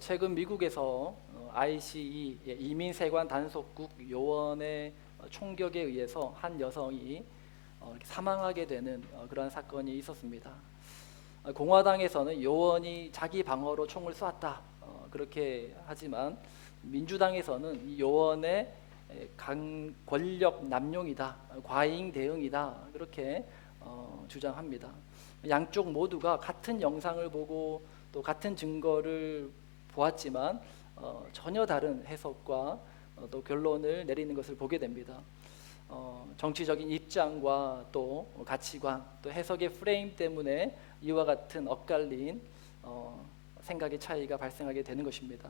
최근 미국에서 ICE 이민세관 단속국 요원의 총격에 의해서 한 여성이 이렇게 사망하게 되는 그러한 사건이 있었습니다. 공화당에서는 요원이 자기 방어로 총을 쏘았다 그렇게 하지만 민주당에서는 이 요원의 권력 남용이다, 과잉 대응이다 그렇게 주장합니다. 양쪽 모두가 같은 영상을 보고 또 같은 증거를 보았지만 전혀 다른 해석과 또 결론을 내리는 것을 보게 됩니다. 정치적인 입장과 또 가치관 또 해석의 프레임 때문에 이와 같은 엇갈린 생각의 차이가 발생하게 되는 것입니다.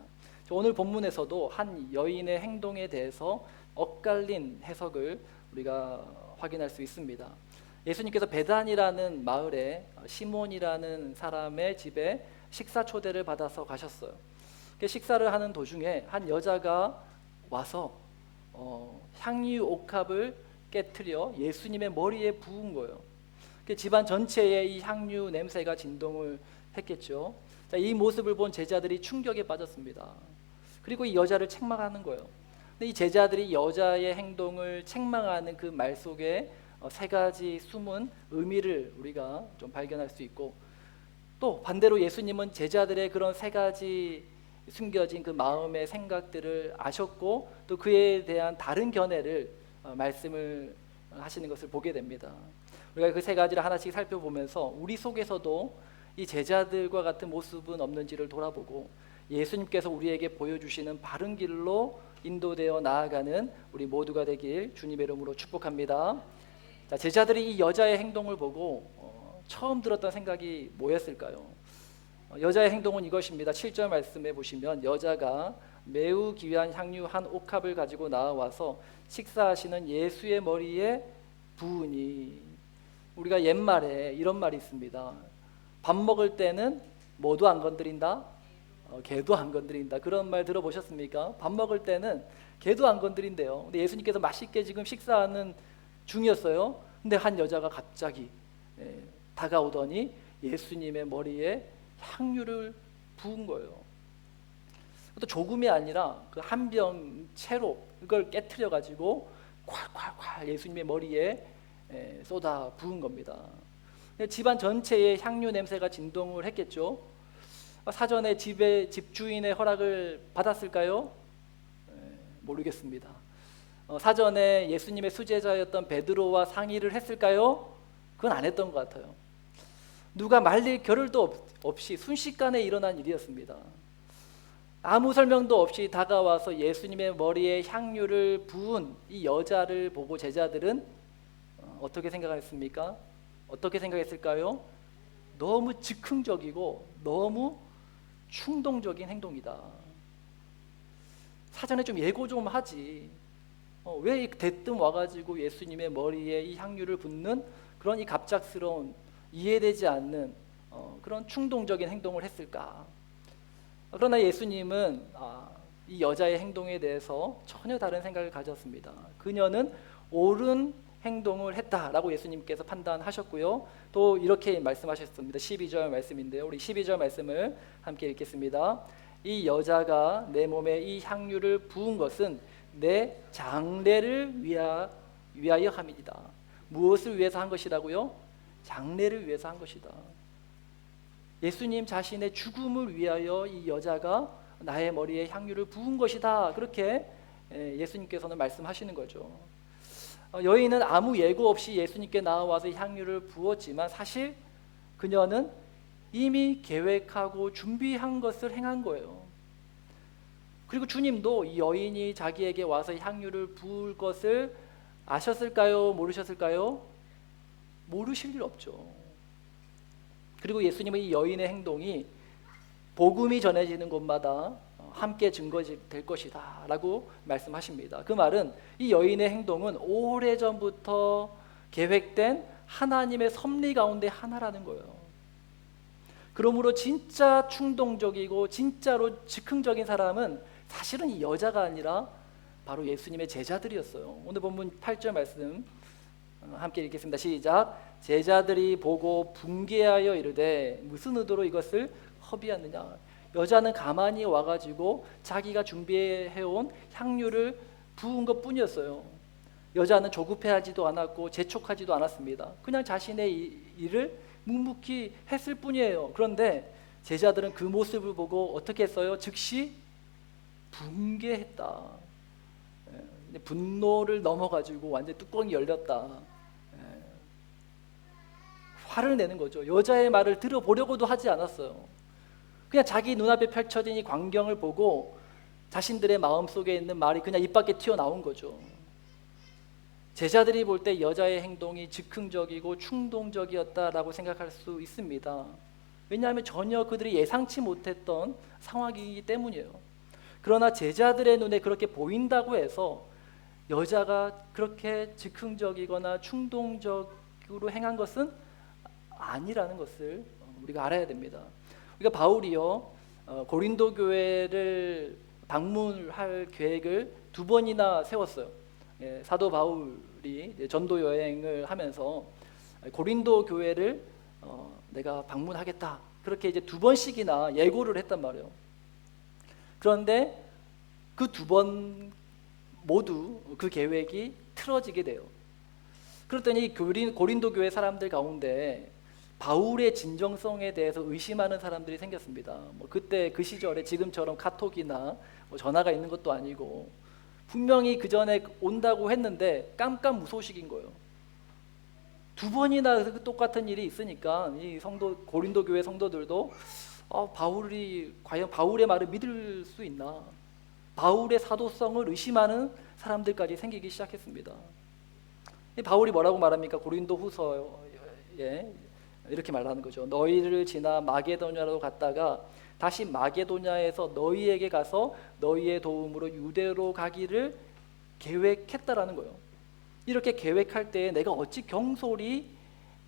오늘 본문에서도 한 여인의 행동에 대해서 엇갈린 해석을 우리가 확인할 수 있습니다. 예수님께서 베단이라는 마을에 시몬이라는 사람의 집에 식사 초대를 받아서 가셨어요. 식사를 하는 도중에 한 여자가 와서 향유 옥합을 깨트려 예수님의 머리에 부은 거예요. 집안 전체에 이 향유 냄새가 진동을 했겠죠. 이 모습을 본 제자들이 충격에 빠졌습니다. 그리고 이 여자를 책망하는 거예요. 근데 이 제자들이 여자의 행동을 책망하는 그 말 속에 세 가지 숨은 의미를 우리가 좀 발견할 수 있고, 또 반대로 예수님은 제자들의 그런 세 가지 숨겨진 그 마음의 생각들을 아셨고 또 그에 대한 다른 견해를 말씀을 하시는 것을 보게 됩니다. 우리가 그 세 가지를 하나씩 살펴보면서 우리 속에서도 이 제자들과 같은 모습은 없는지를 돌아보고 예수님께서 우리에게 보여주시는 바른 길로 인도되어 나아가는 우리 모두가 되길 주님의 이름으로 축복합니다. 자, 제자들이 이 여자의 행동을 보고 처음 들었던 생각이 뭐였을까요? 여자의 행동은 이것입니다. 7절 말씀해 보시면 여자가 매우 귀한 향유 한 옥합을 가지고 나와서 식사하시는 예수의 머리에 부으니. 우리가 옛말에 이런 말이 있습니다. 밥 먹을 때는 뭐도 안 건드린다? 개도 안 건드린다. 그런 말 들어보셨습니까? 밥 먹을 때는 개도 안 건드린대요. 근데 예수님께서 맛있게 지금 식사하는 중이었어요. 근데 한 여자가 갑자기 다가오더니 예수님의 머리에 향유를 부은 거예요. 또 조금이 아니라 그 한 병 채로 그걸 깨트려 가지고 콸콸콸 예수님의 머리에 쏟아 부은 겁니다. 집안 전체에 향유 냄새가 진동을 했겠죠. 사전에 집주인의 허락을 받았을까요? 모르겠습니다. 사전에 예수님의 수제자였던 베드로와 상의를 했을까요? 그건 안 했던 것 같아요. 누가 말릴 겨를도 없이 순식간에 일어난 일이었습니다. 아무 설명도 없이 다가와서 예수님의 머리에 향유를 부은 이 여자를 보고 제자들은 어떻게 생각했습니까? 어떻게 생각했을까요? 너무 즉흥적이고 너무 충동적인 행동이다. 사전에 좀 예고 좀 하지. 왜 대뜸 와가지고 예수님의 머리에 이 향유를 붓는 그런 이 갑작스러운 이해되지 않는 그런 충동적인 행동을 했을까? 그러나 예수님은 이 여자의 행동에 대해서 전혀 다른 생각을 가졌습니다. 그녀는 옳은 행동을 했다라고 예수님께서 판단하셨고요. 또 이렇게 말씀하셨습니다. 12절 말씀인데요. 우리 12절 말씀을 함께 읽겠습니다. 이 여자가 내 몸에 이 향유를 부은 것은 내 장례를 위하여 함이니이다. 무엇을 위해서 한 것이라고요? 장례를 위해서 한 것이다. 예수님 자신의 죽음을 위하여 이 여자가 나의 머리에 향유를 부은 것이다. 그렇게 예수님께서는 말씀하시는 거죠. 여인은 아무 예고 없이 예수님께 나와서 향유를 부었지만 사실 그녀는 이미 계획하고 준비한 것을 행한 거예요. 그리고 주님도 이 여인이 자기에게 와서 향유를 부을 것을 아셨을까요? 모르셨을까요? 모르실 일 없죠. 그리고 예수님은 이 여인의 행동이 복음이 전해지는 곳마다 함께 증거될 것이다 라고 말씀하십니다. 그 말은 이 여인의 행동은 오래전부터 계획된 하나님의 섭리 가운데 하나라는 거예요. 그러므로 진짜 충동적이고 진짜로 즉흥적인 사람은 사실은 이 여자가 아니라 바로 예수님의 제자들이었어요. 오늘 본문 8절 말씀 함께 읽겠습니다. 시작. 제자들이 보고 분개하여 이르되 무슨 의도로 이것을 허비하느냐. 여자는 가만히 와가지고 자기가 준비해온 향유를 부은 것뿐이었어요. 여자는 조급해하지도 않았고 재촉하지도 않았습니다. 그냥 자신의 일을 묵묵히 했을 뿐이에요. 그런데 제자들은 그 모습을 보고 어떻게 했어요? 즉시 붕괴했다. 분노를 넘어가지고 완전 뚜껑이 열렸다. 화를 내는 거죠. 여자의 말을 들어보려고도 하지 않았어요. 그냥 자기 눈앞에 펼쳐진 이 광경을 보고 자신들의 마음속에 있는 말이 그냥 입 밖에 튀어나온 거죠. 제자들이 볼 때 여자의 행동이 즉흥적이고 충동적이었다라고 생각할 수 있습니다. 왜냐하면 전혀 그들이 예상치 못했던 상황이기 때문이에요. 그러나 제자들의 눈에 그렇게 보인다고 해서 여자가 그렇게 즉흥적이거나 충동적으로 행한 것은 아니라는 것을 우리가 알아야 됩니다. 그러니까 바울이요, 고린도 교회를 방문할 계획을 2번이나 세웠어요. 사도 바울이 전도 여행을 하면서 고린도 교회를 내가 방문하겠다, 그렇게 이제 2번씩이나 예고를 했단 말이에요. 그런데 그 2번 모두 그 계획이 틀어지게 돼요. 그랬더니 고린도 교회 사람들 가운데 바울의 진정성에 대해서 의심하는 사람들이 생겼습니다. 그때 그 시절에 지금처럼 카톡이나 전화가 있는 것도 아니고 분명히 그 전에 온다고 했는데 깜깜무소식인 거예요. 2번이나 똑같은 일이 있으니까 이 고린도 교회 성도들도 바울이 과연 바울의 말을 믿을 수 있나, 바울의 사도성을 의심하는 사람들까지 생기기 시작했습니다. 바울이 뭐라고 말합니까? 고린도 후서에 이렇게 말하는 거죠. 너희를 지나 마게도냐로 갔다가 다시 마게도냐에서 너희에게 가서 너희의 도움으로 유대로 가기를 계획했다라는 거예요. 이렇게 계획할 때에 내가 어찌 경솔히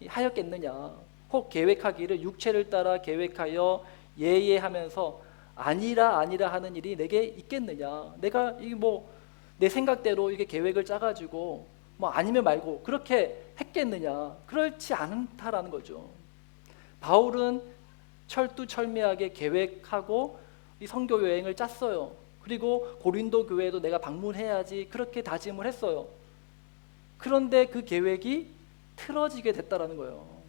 하였겠느냐. 혹 계획하기를 육체를 따라 계획하여 예예하면서 아니라 하는 일이 내게 있겠느냐. 내가 내 생각대로 이게 계획을 짜가지고 아니면 말고 그렇게 했겠느냐. 그렇지 않다라는 거죠. 바울은 철두철미하게 계획하고 이 선교 여행을 짰어요. 그리고 고린도 교회도 내가 방문해야지 그렇게 다짐을 했어요. 그런데 그 계획이 틀어지게 됐다라는 거예요.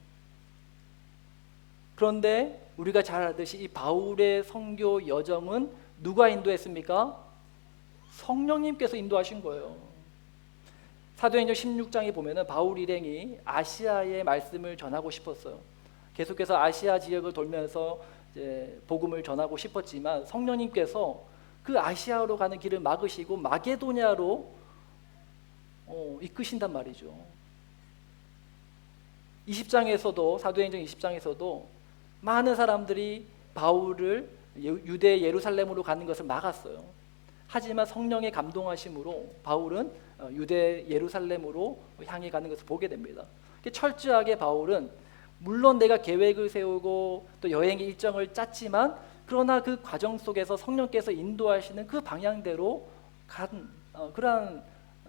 그런데 우리가 잘 알듯이 이 바울의 선교 여정은 누가 인도했습니까? 성령님께서 인도하신 거예요. 사도행전 16장에 보면은 바울 일행이 아시아의 말씀을 전하고 싶었어요. 계속해서 아시아 지역을 돌면서 이제 복음을 전하고 싶었지만 성령님께서 그 아시아로 가는 길을 막으시고 마게도냐로 이끄신단 말이죠. 20장에서도 사도행전 20장에서도 많은 사람들이 바울을 유대 예루살렘으로 가는 것을 막았어요. 하지만 성령의 감동하심으로 바울은 유대 예루살렘으로 향해 가는 것을 보게 됩니다. 철저하게 바울은 물론 내가 계획을 세우고 또 여행의 일정을 짰지만 그러나 그 과정 속에서 성령께서 인도하시는 그 방향대로 간 그러한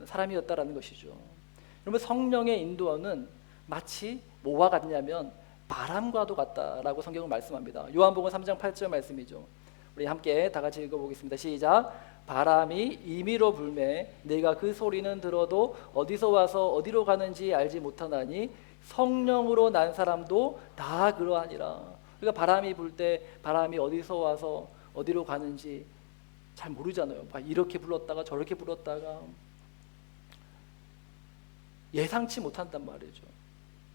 사람이었다라는 것이죠. 여러분, 성령의 인도는 마치 뭐와 같냐면 바람과도 같다라고 성경은 말씀합니다. 요한복음 3장 8절 말씀이죠. 우리 함께 다 같이 읽어보겠습니다. 시작. 바람이 임의로 불매 내가 그 소리는 들어도 어디서 와서 어디로 가는지 알지 못하나니 성령으로 난 사람도 다 그러하니라. 그러니까 바람이 불 때 바람이 어디서 와서 어디로 가는지 잘 모르잖아요. 이렇게 불었다가 저렇게 불었다가 예상치 못한단 말이죠.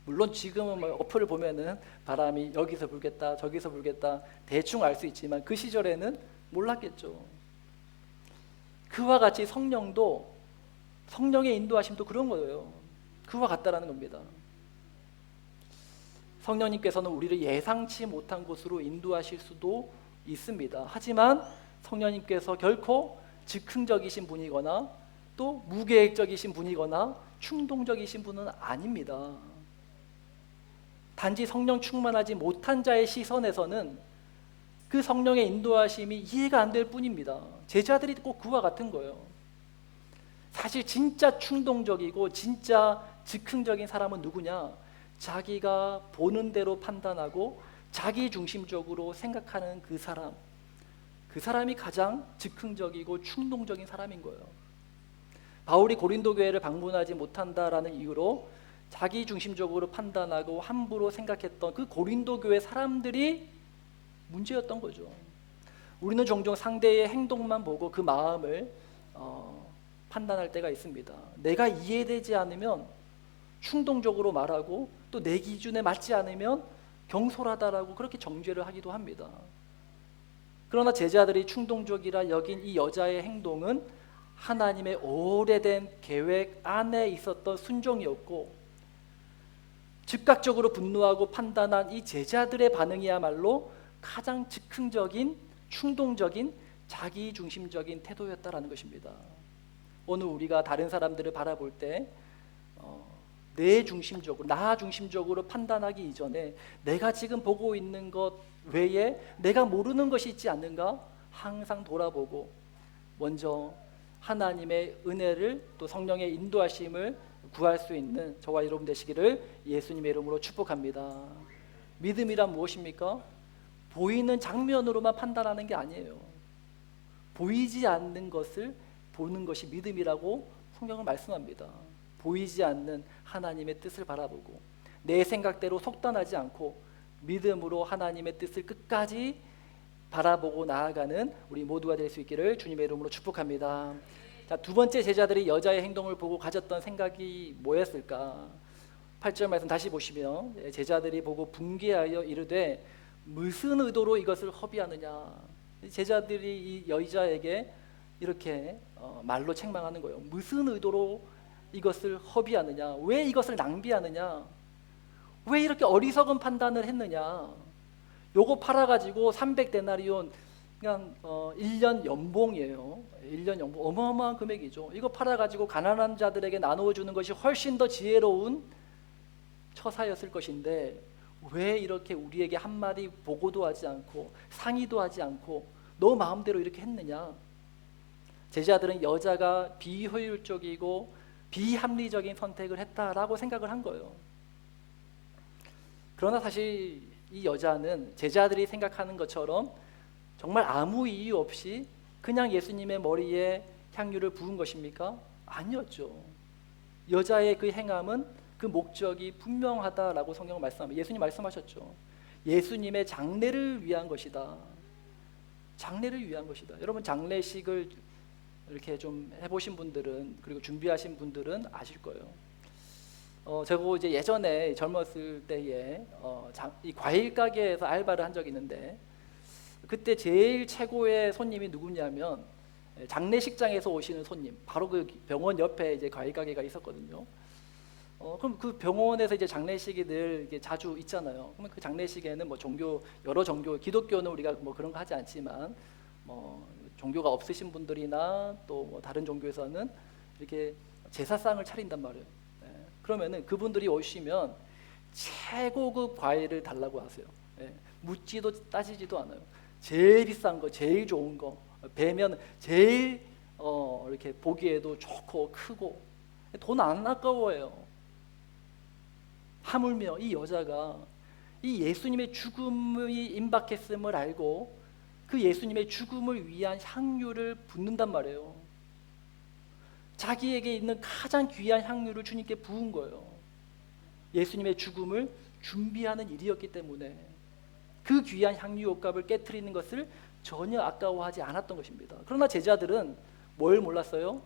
물론 지금은 어플을 보면은 바람이 여기서 불겠다 저기서 불겠다 대충 알 수 있지만 그 시절에는 몰랐겠죠. 그와 같이 성령도, 성령의 인도하심도 그런 거예요. 그와 같다라는 겁니다. 성령님께서는 우리를 예상치 못한 곳으로 인도하실 수도 있습니다. 하지만 성령님께서 결코 즉흥적이신 분이거나 또 무계획적이신 분이거나 충동적이신 분은 아닙니다. 단지 성령 충만하지 못한 자의 시선에서는 그 성령의 인도하심이 이해가 안 될 뿐입니다. 제자들이 꼭 그와 같은 거예요. 사실 진짜 충동적이고 진짜 즉흥적인 사람은 누구냐? 자기가 보는 대로 판단하고 자기 중심적으로 생각하는 그 사람, 그 사람이 가장 즉흥적이고 충동적인 사람인 거예요. 바울이 고린도 교회를 방문하지 못한다라는 이유로 자기 중심적으로 판단하고 함부로 생각했던 그 고린도 교회 사람들이 문제였던 거죠. 우리는 종종 상대의 행동만 보고 그 마음을 판단할 때가 있습니다. 내가 이해되지 않으면 충동적으로 말하고 또 내 기준에 맞지 않으면 경솔하다라고 그렇게 정죄를 하기도 합니다. 그러나 제자들이 충동적이라 여긴 이 여자의 행동은 하나님의 오래된 계획 안에 있었던 순종이었고, 즉각적으로 분노하고 판단한 이 제자들의 반응이야말로 가장 즉흥적인 충동적인 자기중심적인 태도였다라는 것입니다. 오늘 우리가 다른 사람들을 바라볼 때 내 중심적으로, 나 중심적으로 판단하기 이전에 내가 지금 보고 있는 것 외에 내가 모르는 것이 있지 않는가 항상 돌아보고 먼저 하나님의 은혜를 또 성령의 인도하심을 구할 수 있는 저와 여러분 되시기를 예수님의 이름으로 축복합니다. 믿음이란 무엇입니까? 보이는 장면으로만 판단하는 게 아니에요. 보이지 않는 것을 보는 것이 믿음이라고 성경은 말씀합니다. 보이지 않는 하나님의 뜻을 바라보고 내 생각대로 속단하지 않고 믿음으로 하나님의 뜻을 끝까지 바라보고 나아가는 우리 모두가 될 수 있기를 주님의 이름으로 축복합니다. 자, 두 번째 제자들이 여자의 행동을 보고 가졌던 생각이 뭐였을까? 8절 말씀 다시 보시면 제자들이 보고 분개하여 이르되 무슨 의도로 이것을 허비하느냐. 제자들이 이 여자에게 이렇게 말로 책망하는 거예요. 무슨 의도로 이것을 허비하느냐, 왜 이것을 낭비하느냐, 왜 이렇게 어리석은 판단을 했느냐. 요거 팔아가지고 300데나리온 그냥 1년 연봉이에요. 1년 연봉 어마어마한 금액이죠. 이거 팔아가지고 가난한 자들에게 나누어 주는 것이 훨씬 더 지혜로운 처사였을 것인데 왜 이렇게 우리에게 한마디 보고도 하지 않고 상의도 하지 않고 너 마음대로 이렇게 했느냐. 제자들은 여자가 비효율적이고 비합리적인 선택을 했다라고 생각을 한 거예요. 그러나 사실 이 여자는 제자들이 생각하는 것처럼 정말 아무 이유 없이 그냥 예수님의 머리에 향유를 부은 것입니까? 아니었죠. 여자의 그 행함은 그 목적이 분명하다라고 성경은 말씀합니다. 예수님 말씀하셨죠. 예수님의 장례를 위한 것이다. 장례를 위한 것이다. 여러분 장례식을 이렇게 좀 해보신 분들은 그리고 준비하신 분들은 아실 거예요. 제가 이제 예전에 젊었을 때에 이 과일 가게에서 알바를 한 적이 있는데 그때 제일 최고의 손님이 누구냐면 장례식장에서 오시는 손님, 바로 그 병원 옆에 이제 과일 가게가 있었거든요. 그럼 그 병원에서 이제 장례식이 늘 이게 자주 있잖아요. 그러면 그 장례식에는 뭐 여러 종교, 기독교는 우리가 뭐 그런 거 하지 않지만 뭐 종교가 없으신 분들이나 또 뭐 다른 종교에서는 이렇게 제사상을 차린단 말이에요. 그러면은 그분들이 오시면 최고급 과일을 달라고 하세요. 묻지도 따지지도 않아요. 제일 비싼 거, 제일 좋은 거, 배면 제일 이렇게 보기에도 좋고 크고 돈 안 아까워해요. 하물며 이 여자가 이 예수님의 죽음이 임박했음을 알고 그 예수님의 죽음을 위한 향유를 붓는단 말이에요. 자기에게 있는 가장 귀한 향유를 주님께 부은 거예요. 예수님의 죽음을 준비하는 일이었기 때문에 그 귀한 향유 옷값을 깨트리는 것을 전혀 아까워하지 않았던 것입니다. 그러나 제자들은 뭘 몰랐어요?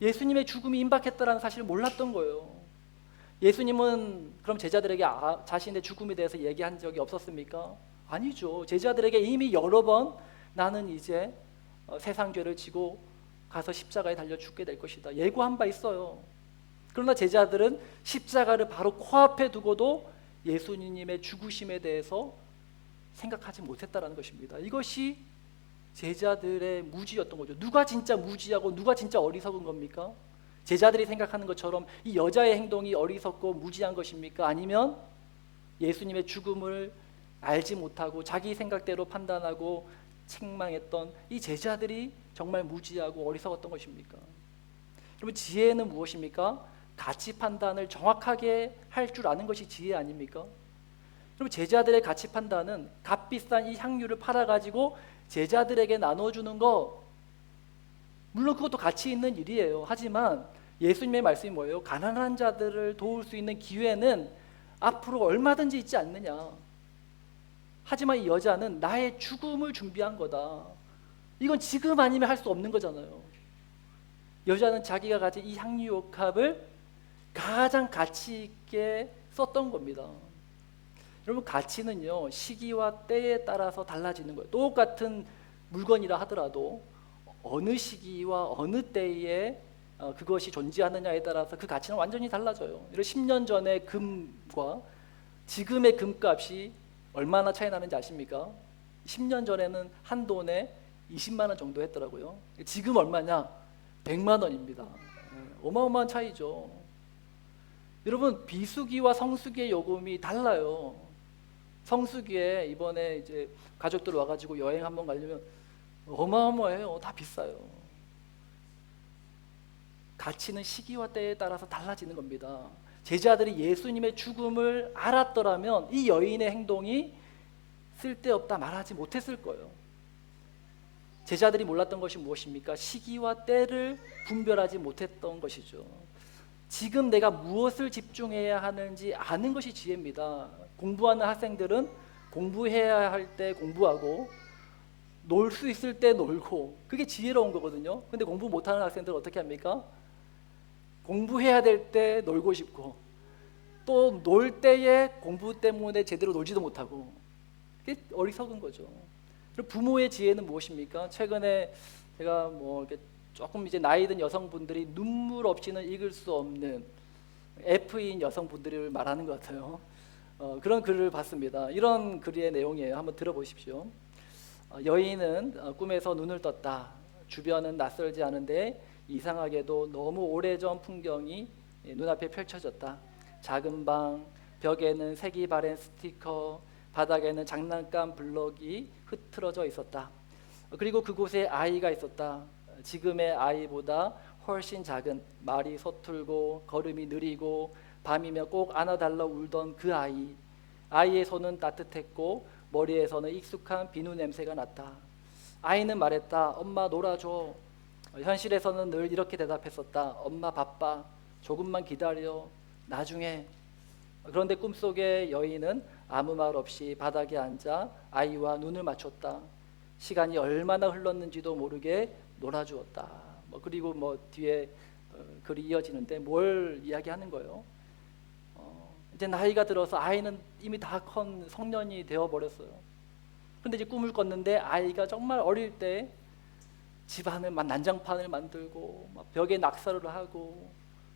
예수님의 죽음이 임박했다는 사실을 몰랐던 거예요. 예수님은 그럼 제자들에게 자신의 죽음에 대해서 얘기한 적이 없었습니까? 아니죠. 제자들에게 이미 여러 번 나는 이제 세상 죄를 지고 가서 십자가에 달려 죽게 될 것이다 예고한 바 있어요. 그러나 제자들은 십자가를 바로 코앞에 두고도 예수님의 죽으심에 대해서 생각하지 못했다라는 것입니다. 이것이 제자들의 무지였던 거죠. 누가 진짜 무지하고 누가 진짜 어리석은 겁니까? 제자들이 생각하는 것처럼 이 여자의 행동이 어리석고 무지한 것입니까? 아니면 예수님의 죽음을 알지 못하고 자기 생각대로 판단하고 책망했던 이 제자들이 정말 무지하고 어리석었던 것입니까? 여러분 지혜는 무엇입니까? 가치 판단을 정확하게 할 줄 아는 것이 지혜 아닙니까? 여러분 제자들의 가치 판단은 값비싼 이 향유를 팔아가지고 제자들에게 나눠주는 거, 물론 그것도 가치 있는 일이에요. 하지만 예수님의 말씀이 뭐예요? 가난한 자들을 도울 수 있는 기회는 앞으로 얼마든지 있지 않느냐. 하지만 이 여자는 나의 죽음을 준비한 거다. 이건 지금 아니면 할 수 없는 거잖아요. 여자는 자기가 가진 이 향유옥합을 가장 가치 있게 썼던 겁니다. 여러분, 가치는요, 시기와 때에 따라서 달라지는 거예요. 똑같은 물건이라 하더라도 어느 시기와 어느 때에 그것이 존재하느냐에 따라서 그 가치는 완전히 달라져요. 10년 전의 금과 지금의 금값이 얼마나 차이 나는지 아십니까? 10년 전에는 한 돈에 20만 원 정도 했더라고요. 지금 얼마냐? 100만 원입니다. 어마어마한 차이죠. 여러분, 비수기와 성수기의 요금이 달라요. 성수기에 이번에 이제 가족들 와가지고 여행 한번 가려면 어마어마해요. 다 비싸요. 가치는 시기와 때에 따라서 달라지는 겁니다. 제자들이 예수님의 죽음을 알았더라면 이 여인의 행동이 쓸데없다 말하지 못했을 거예요. 제자들이 몰랐던 것이 무엇입니까? 시기와 때를 분별하지 못했던 것이죠. 지금 내가 무엇을 집중해야 하는지 아는 것이 지혜입니다. 공부하는 학생들은 공부해야 할 때 공부하고 놀 수 있을 때 놀고, 그게 지혜로운 거거든요. 근데 공부 못하는 학생들은 어떻게 합니까? 공부해야 될 때 놀고 싶고 또 놀 때에 공부 때문에 제대로 놀지도 못하고, 그게 어리석은 거죠. 부모의 지혜는 무엇입니까? 최근에 제가 이렇게 조금 이제 나이 든 여성분들이 눈물 없이는 읽을 수 없는 F인 여성분들을 말하는 것 같아요. 그런 글을 봤습니다. 이런 글의 내용이에요. 한번 들어보십시오. 여인은 꿈에서 눈을 떴다. 주변은 낯설지 않은데 이상하게도 너무 오래전 풍경이 눈앞에 펼쳐졌다. 작은 방, 벽에는 색이 바랜 스티커, 바닥에는 장난감 블럭이 흐트러져 있었다. 그리고 그곳에 아이가 있었다. 지금의 아이보다 훨씬 작은, 말이 서툴고 걸음이 느리고 밤이면 꼭 안아달라 울던 그 아이. 아이의 손은 따뜻했고 머리에서는 익숙한 비누 냄새가 났다. 아이는 말했다. 엄마 놀아줘. 현실에서는 늘 이렇게 대답했었다. 엄마 바빠. 조금만 기다려. 나중에. 그런데 꿈속의 여인은 아무 말 없이 바닥에 앉아 아이와 눈을 맞췄다. 시간이 얼마나 흘렀는지도 모르게 놀아주었다. 그리고 뒤에 글이 이어지는데 뭘 이야기하는 거예요? 이제 나이가 들어서 아이는 이미 다 큰 성년이 되어버렸어요. 그런데 이제 꿈을 꿨는데 아이가 정말 어릴 때 집안을 난장판을 만들고 벽에 낙서를 하고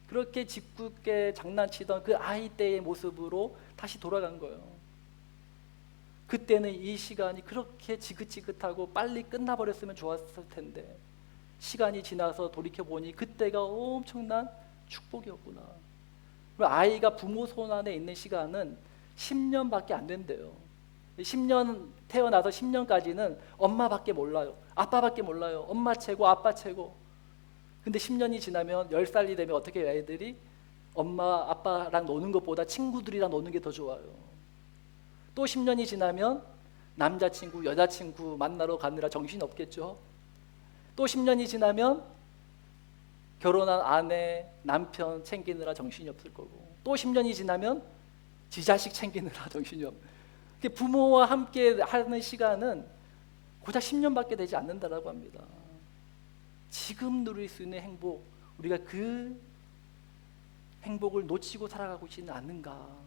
그렇게 짓궂게 장난치던 그 아이 때의 모습으로 다시 돌아간 거예요. 그때는 이 시간이 그렇게 지긋지긋하고 빨리 끝나버렸으면 좋았을 텐데 시간이 지나서 돌이켜보니 그때가 엄청난 축복이었구나. 아이가 부모 손 안에 있는 시간은 10년밖에 안 된대요. 10년, 태어나서 10년까지는 엄마밖에 몰라요. 아빠밖에 몰라요. 엄마 최고, 아빠 최고. 근데 10년이 지나면 10살이 되면 어떻게 해요? 애들이 엄마, 아빠랑 노는 것보다 친구들이랑 노는 게 더 좋아요. 또 10년이 지나면 남자친구, 여자친구 만나러 가느라 정신이 없겠죠. 또 10년이 지나면 결혼한 아내, 남편 챙기느라 정신이 없을 거고, 또 10년이 지나면 지 자식 챙기느라 정신이 없고, 부모와 함께 하는 시간은 고작 10년밖에 되지 않는다라고 합니다. 지금 누릴 수 있는 행복, 우리가 그 행복을 놓치고 살아가고 있지는 않는가?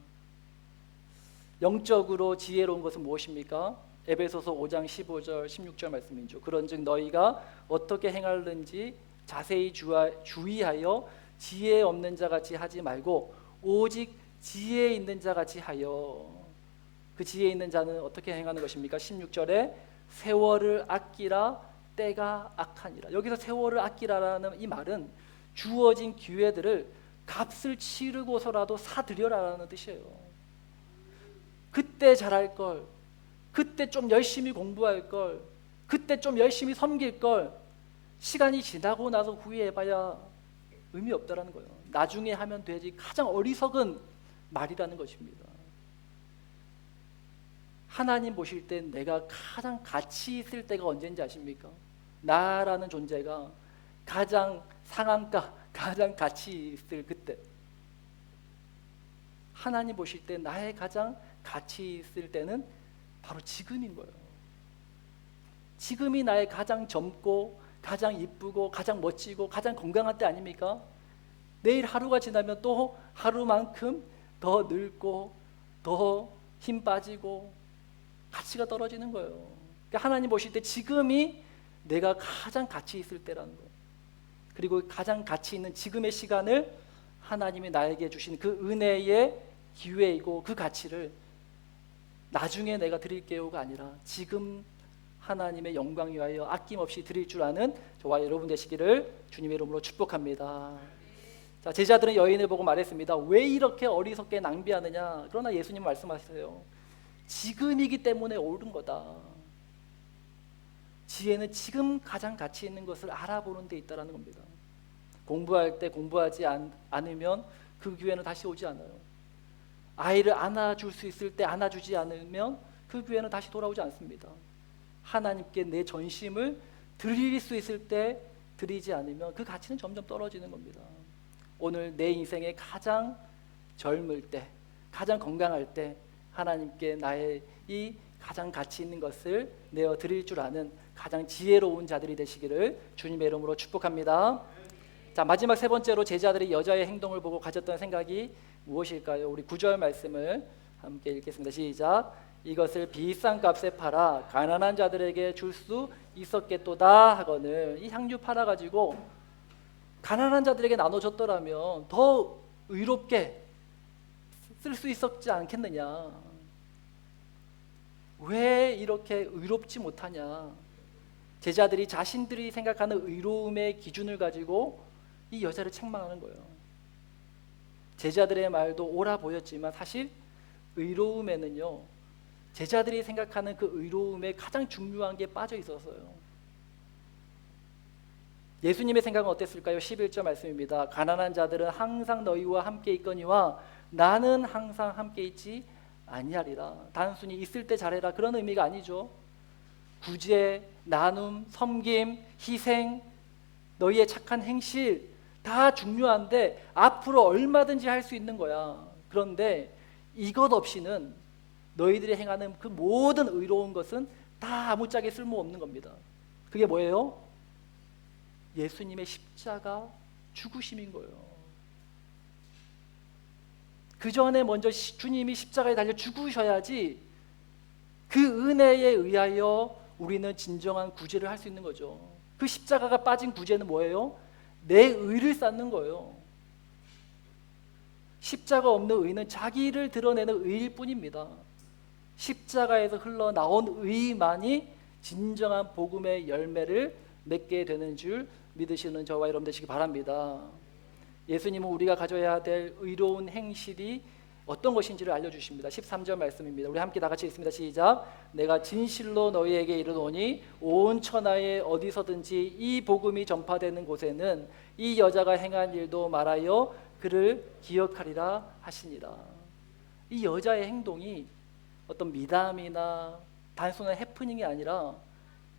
영적으로 지혜로운 것은 무엇입니까? 에베소서 5장 15절 16절 말씀이죠. 그런즉 너희가 어떻게 행하는지 자세히 주의하여 지혜 없는 자 같이 하지 말고 오직 지혜 있는 자 같이 하여. 그 지혜 있는 자는 어떻게 행하는 것입니까? 16절에 세월을 아끼라 때가 악하니라. 여기서 세월을 아끼라라는 이 말은 주어진 기회들을 값을 치르고서라도 사들여라라는 뜻이에요. 그때 잘할 걸, 그때 좀 열심히 공부할 걸, 그때 좀 열심히 섬길 걸, 시간이 지나고 나서 후회해봐야 의미 없다라는 거예요. 나중에 하면 되지. 가장 어리석은 말이라는 것입니다. 하나님 보실 때 내가 가장 가치 있을 때가 언제인지 아십니까? 나라는 존재가 가장 상한가, 가장 가치 있을 그때. 하나님 보실 때 나의 가장 가치 있을 때는 바로 지금인 거예요. 지금이 나의 가장 젊고 가장 이쁘고 가장 멋지고 가장 건강한 때 아닙니까? 내일 하루가 지나면 또 하루만큼 더 늙고 더 힘 빠지고 가치가 떨어지는 거예요. 그러니까 하나님 보실 때 지금이 내가 가장 가치 있을 때라는 거예요. 그리고 가장 가치 있는 지금의 시간을 하나님이 나에게 주신 그 은혜의 기회이고 그 가치를 나중에 내가 드릴게요가 아니라 지금 하나님의 영광 위하여 아낌없이 드릴 줄 아는 저와 여러분 되시기를 주님의 이름으로 축복합니다. 자, 제자들은 여인을 보고 말했습니다. 왜 이렇게 어리석게 낭비하느냐? 그러나 예수님 말씀하세요. 지금이기 때문에 옳은 거다. 지혜는 지금 가장 가치 있는 것을 알아보는 데 있다는 겁니다. 공부할 때 공부하지 않으면 그 기회는 다시 오지 않아요. 아이를 안아줄 수 있을 때 안아주지 않으면 그 기회는 다시 돌아오지 않습니다. 하나님께 내 전심을 드릴 수 있을 때 드리지 않으면 그 가치는 점점 떨어지는 겁니다. 오늘 내 인생의 가장 젊을 때, 가장 건강할 때 하나님께 나의 이 가장 가치 있는 것을 내어 드릴 줄 아는 가장 지혜로운 자들이 되시기를 주님의 이름으로 축복합니다. 자, 마지막 세 번째로 제자들이 여자의 행동을 보고 가졌던 생각이 무엇일까요? 우리 9절 말씀을 함께 읽겠습니다. 시작. 이것을 비싼 값에 팔아 가난한 자들에게 줄 수 있었겠도다 하거늘. 이 향유 팔아가지고 가난한 자들에게 나눠줬더라면 더 의롭게 쓸 수 있었지 않겠느냐. 왜 이렇게 의롭지 못하냐. 제자들이 자신들이 생각하는 의로움의 기준을 가지고 이 여자를 책망하는 거예요. 제자들의 말도 옳아 보였지만 사실 의로움에는요, 제자들이 생각하는 그 의로움에 가장 중요한 게 빠져 있었어요. 예수님의 생각은 어땠을까요? 11절 말씀입니다. 가난한 자들은 항상 너희와 함께 있거니와 나는 항상 함께 있지 아니하리라. 단순히 있을 때 잘해라 그런 의미가 아니죠. 구제, 나눔, 섬김, 희생, 너희의 착한 행실 다 중요한데 앞으로 얼마든지 할 수 있는 거야. 그런데 이것 없이는 너희들이 행하는 그 모든 의로운 것은 다 아무짝에 쓸모없는 겁니다. 그게 뭐예요? 예수님의 십자가 죽으심인 거예요. 그 전에 먼저 주님이 십자가에 달려 죽으셔야지 그 은혜에 의하여 우리는 진정한 구제를 할 수 있는 거죠. 그 십자가가 빠진 구제는 뭐예요? 내 의를 쌓는 거예요. 십자가 없는 의는 자기를 드러내는 의일 뿐입니다. 십자가에서 흘러나온 의만이 진정한 복음의 열매를 맺게 되는 줄 믿으시는 저와 여러분 되시기 바랍니다. 예수님은 우리가 가져야 될 의로운 행실이 어떤 것인지를 알려주십니다. 13절 말씀입니다. 우리 함께 다 같이 읽습니다. 시작. 내가 진실로 너희에게 이르노니 온 천하에 어디서든지 이 복음이 전파되는 곳에는 이 여자가 행한 일도 말하여 그를 기억하리라 하시니라. 이 여자의 행동이 어떤 미담이나 단순한 해프닝이 아니라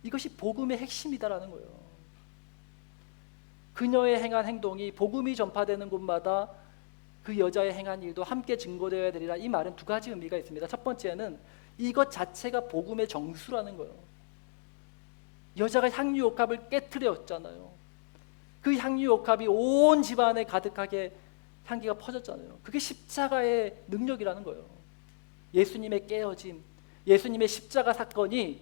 이것이 복음의 핵심이다라는 거예요. 그녀의 행한 행동이 복음이 전파되는 곳마다 그 여자의 행한 일도 함께 증거되어야 되리라. 이 말은 두 가지 의미가 있습니다. 첫 번째는 이것 자체가 복음의 정수라는 거예요. 여자가 향유 옥합을 깨트렸잖아요. 그 향유 옥합이 온 집안에 가득하게 향기가 퍼졌잖아요. 그게 십자가의 능력이라는 거예요. 예수님의 깨어짐, 예수님의 십자가 사건이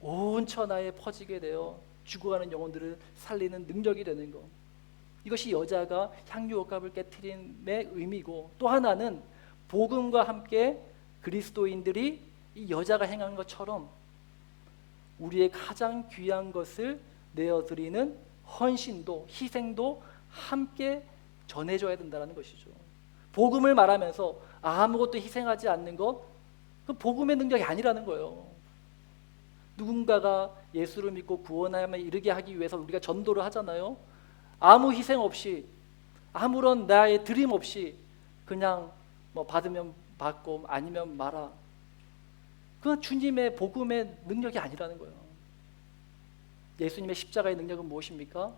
온 천하에 퍼지게 되어 죽어가는 영혼들을 살리는 능력이 되는 것. 이것이 여자가 향유 옥합을 깨트림의 의미고, 또 하나는 복음과 함께 그리스도인들이 이 여자가 행한 것처럼 우리의 가장 귀한 것을 내어드리는 헌신도 희생도 함께 전해줘야 된다는 것이죠. 복음을 말하면서 아무것도 희생하지 않는 것, 그 복음의 능력이 아니라는 거예요. 누군가가 예수를 믿고 구원함에 이르게 하기 위해서 우리가 전도를 하잖아요. 아무 희생 없이, 아무런 나의 드림 없이 그냥 뭐 받으면 받고 아니면 마라, 그건 주님의 복음의 능력이 아니라는 거예요. 예수님의 십자가의 능력은 무엇입니까?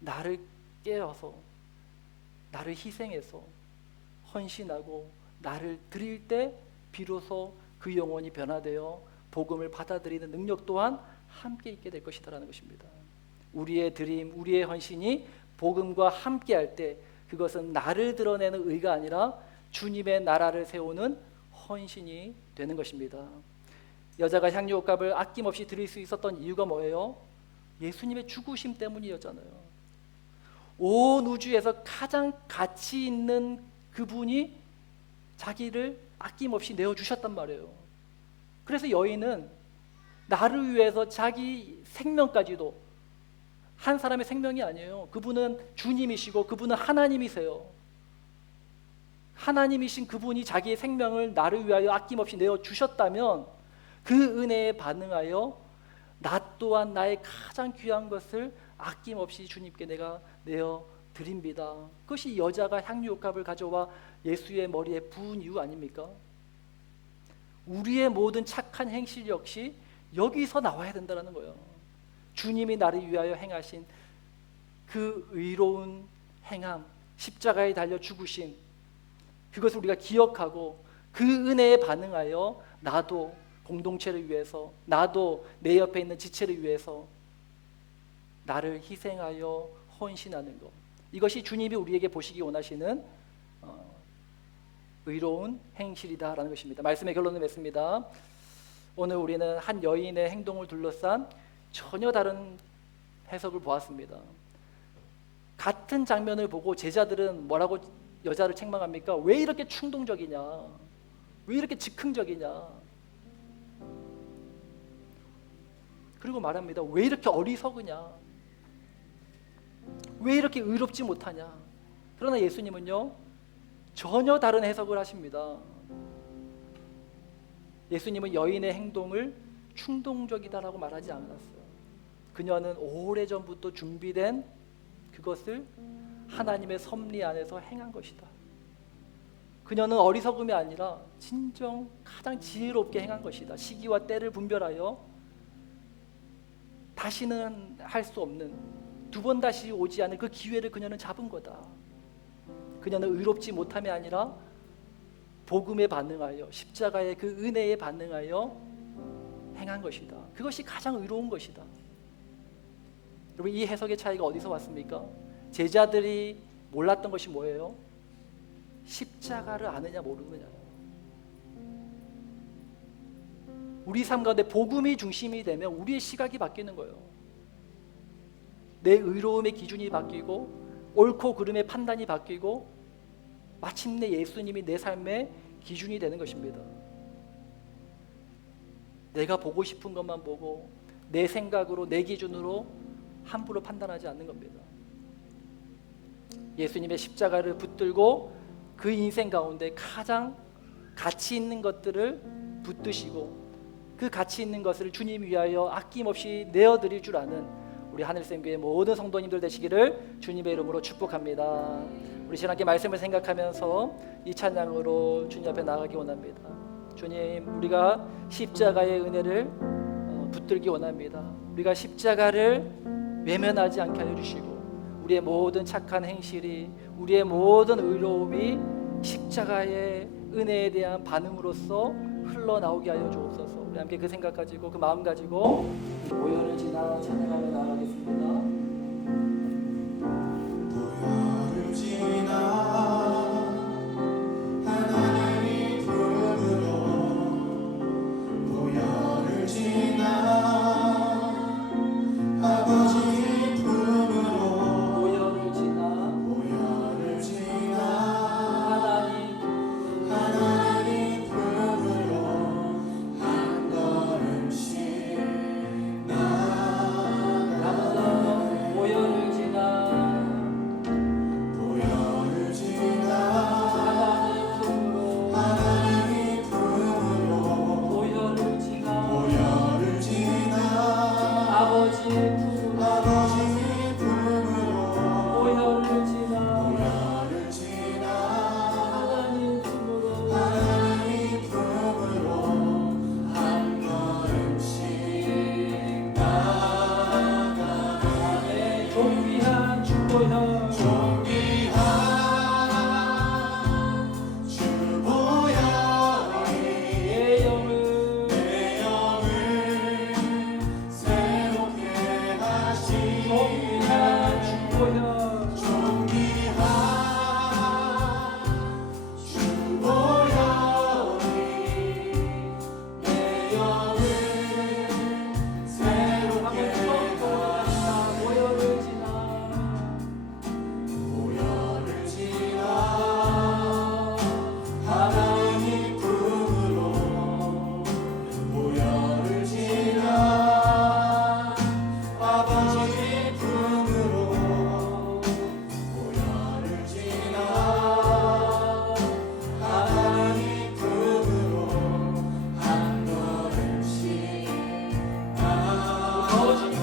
나를 깨어서, 나를 희생해서 헌신하고 나를 드릴 때 비로소 그 영혼이 변화되어 복음을 받아들이는 능력 또한 함께 있게 될 것이다라는 것입니다. 우리의 드림, 우리의 헌신이 복음과 함께할 때 그것은 나를 드러내는 의가 아니라 주님의 나라를 세우는 헌신이 되는 것입니다. 여자가 향유옥값을 아낌없이 드릴 수 있었던 이유가 뭐예요? 예수님의 죽으심 때문이었잖아요. 온 우주에서 가장 가치 있는 그분이 자기를 아낌없이 내어주셨단 말이에요. 그래서 여인은 나를 위해서 자기 생명까지도, 한 사람의 생명이 아니에요. 그분은 주님이시고 그분은 하나님이세요. 하나님이신 그분이 자기의 생명을 나를 위하여 아낌없이 내어주셨다면 그 은혜에 반응하여 나 또한 나의 가장 귀한 것을 아낌없이 주님께 내가 내어드립니다. 그것이 여자가 향유옥합을 가져와 예수의 머리에 부은 이유 아닙니까? 우리의 모든 착한 행실 역시 여기서 나와야 된다는 거예요. 주님이 나를 위하여 행하신 그 의로운 행함, 십자가에 달려 죽으신 그것을 우리가 기억하고 그 은혜에 반응하여 나도 공동체를 위해서, 나도 내 옆에 있는 지체를 위해서 나를 희생하여 헌신하는 것, 이것이 주님이 우리에게 보시기 원하시는 의로운 행실이다라는 것입니다. 말씀의 결론을 맺습니다. 오늘 우리는 한 여인의 행동을 둘러싼 전혀 다른 해석을 보았습니다. 같은 장면을 보고 제자들은 뭐라고 여자를 책망합니까? 왜 이렇게 충동적이냐? 왜 이렇게 즉흥적이냐? 그리고 말합니다. 왜 이렇게 어리석으냐? 왜 이렇게 의롭지 못하냐? 그러나 예수님은요, 전혀 다른 해석을 하십니다. 예수님은 여인의 행동을 충동적이다라고 말하지 않았어요. 그녀는 오래전부터 준비된 그것을 하나님의 섭리 안에서 행한 것이다. 그녀는 어리석음이 아니라 진정 가장 지혜롭게 행한 것이다. 시기와 때를 분별하여 다시는 할 수 없는, 두 번 다시 오지 않을 그 기회를 그녀는 잡은 거다. 그녀는 의롭지 못함이 아니라 복음에 반응하여, 십자가의 그 은혜에 반응하여 행한 것이다. 그것이 가장 의로운 것이다. 여러분, 이 해석의 차이가 어디서 왔습니까? 제자들이 몰랐던 것이 뭐예요? 십자가를 아느냐 모르느냐. 우리 삶 가운데 복음이 중심이 되면 우리의 시각이 바뀌는 거예요. 내 의로움의 기준이 바뀌고 옳고 그름의 판단이 바뀌고 마침내 예수님이 내 삶의 기준이 되는 것입니다. 내가 보고 싶은 것만 보고 내 생각으로, 내 기준으로 함부로 판단하지 않는 겁니다. 예수님의 십자가를 붙들고 그 인생 가운데 가장 가치 있는 것들을 붙드시고 그 가치 있는 것을 주님 위하여 아낌없이 내어드릴 줄 아는 우리 하늘샘교회 모든 성도님들 되시기를 주님의 이름으로 축복합니다. 우리 신앙의 말씀을 생각하면서 이 찬양으로 주님 앞에 나아가기 원합니다. 주님, 우리가 십자가의 은혜를 붙들기 원합니다. 우리가 십자가를 외면하지 않게 하여 주시고 우리의 모든 착한 행실이, 우리의 모든 의로움이 십자가의 은혜에 대한 반응으로서 흘러나오게 하여 주옵소서. 우리 함께 그 생각 가지고, 그 마음 가지고 모여를 지나 찬양하며 나아가겠습니다. 모여를 지나 하나님이 부르러, 모여를 지나 아버지 품으로, 모여를 지나 모여를 지나 하나님 품으로 한 걸음씩 나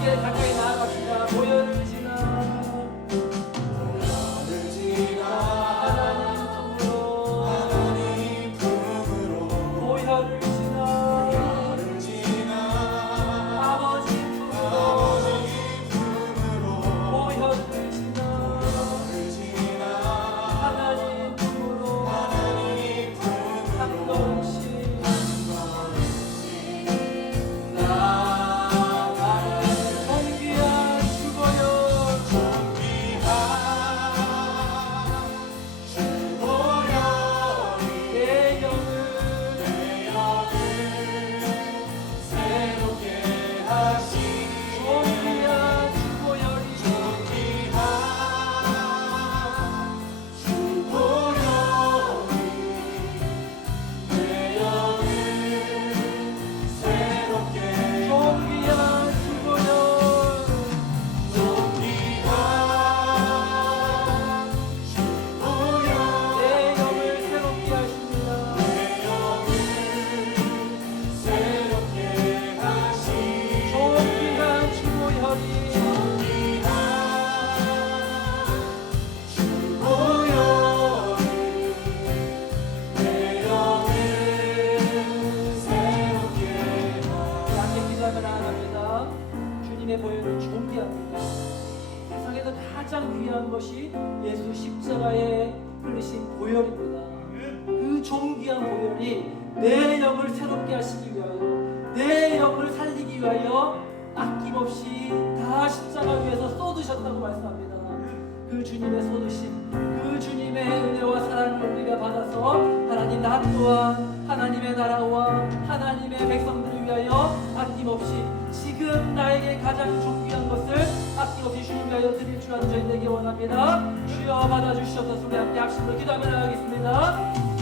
주님께 가까이 나아갑시다. 보혈을 지나 보혈을 지나 하나님 품으로 하나님 품으로 보혈을 지나 보혈을 지나 아버지 품으로 아버지 품으로 보혈을 지나 보혈을 지나 하나님 품으로 하나님 품으로 한 걸음씩 나아가는 존귀한 주보혈 내 영을 존귀한 주보혈이 존귀한 주보혈 내 영을 새롭게 하십니다. 존귀한 주보혈이 함께 기도하며 나아갑니다. 주님의 보혈은 존귀합니다. 세상에서 가장 귀한 것이 예수 십자가에 흘리신 보혈입니다. 그 존귀한 보혈이 내 영을 새롭게 하시기 위하여 내 영을 살리기 위하여 아낌없이 다 십자가 위에서 쏟으셨다고 말씀합니다. 그 주님의 쏟으심, 그 주님의 은혜와 사랑을 우리가 받아서 하나님 나 또한 하나님의 나라와 하나님의 백성들을 위하여 아낌없이 지금 나에게 가장 존귀한 것을 아낌없이 주님 위하여 드릴 줄 아는 저희 되기 원합니다. 주여 받아주시옵소서. 우리 함께 합심으로 기도하며 나가겠습니다.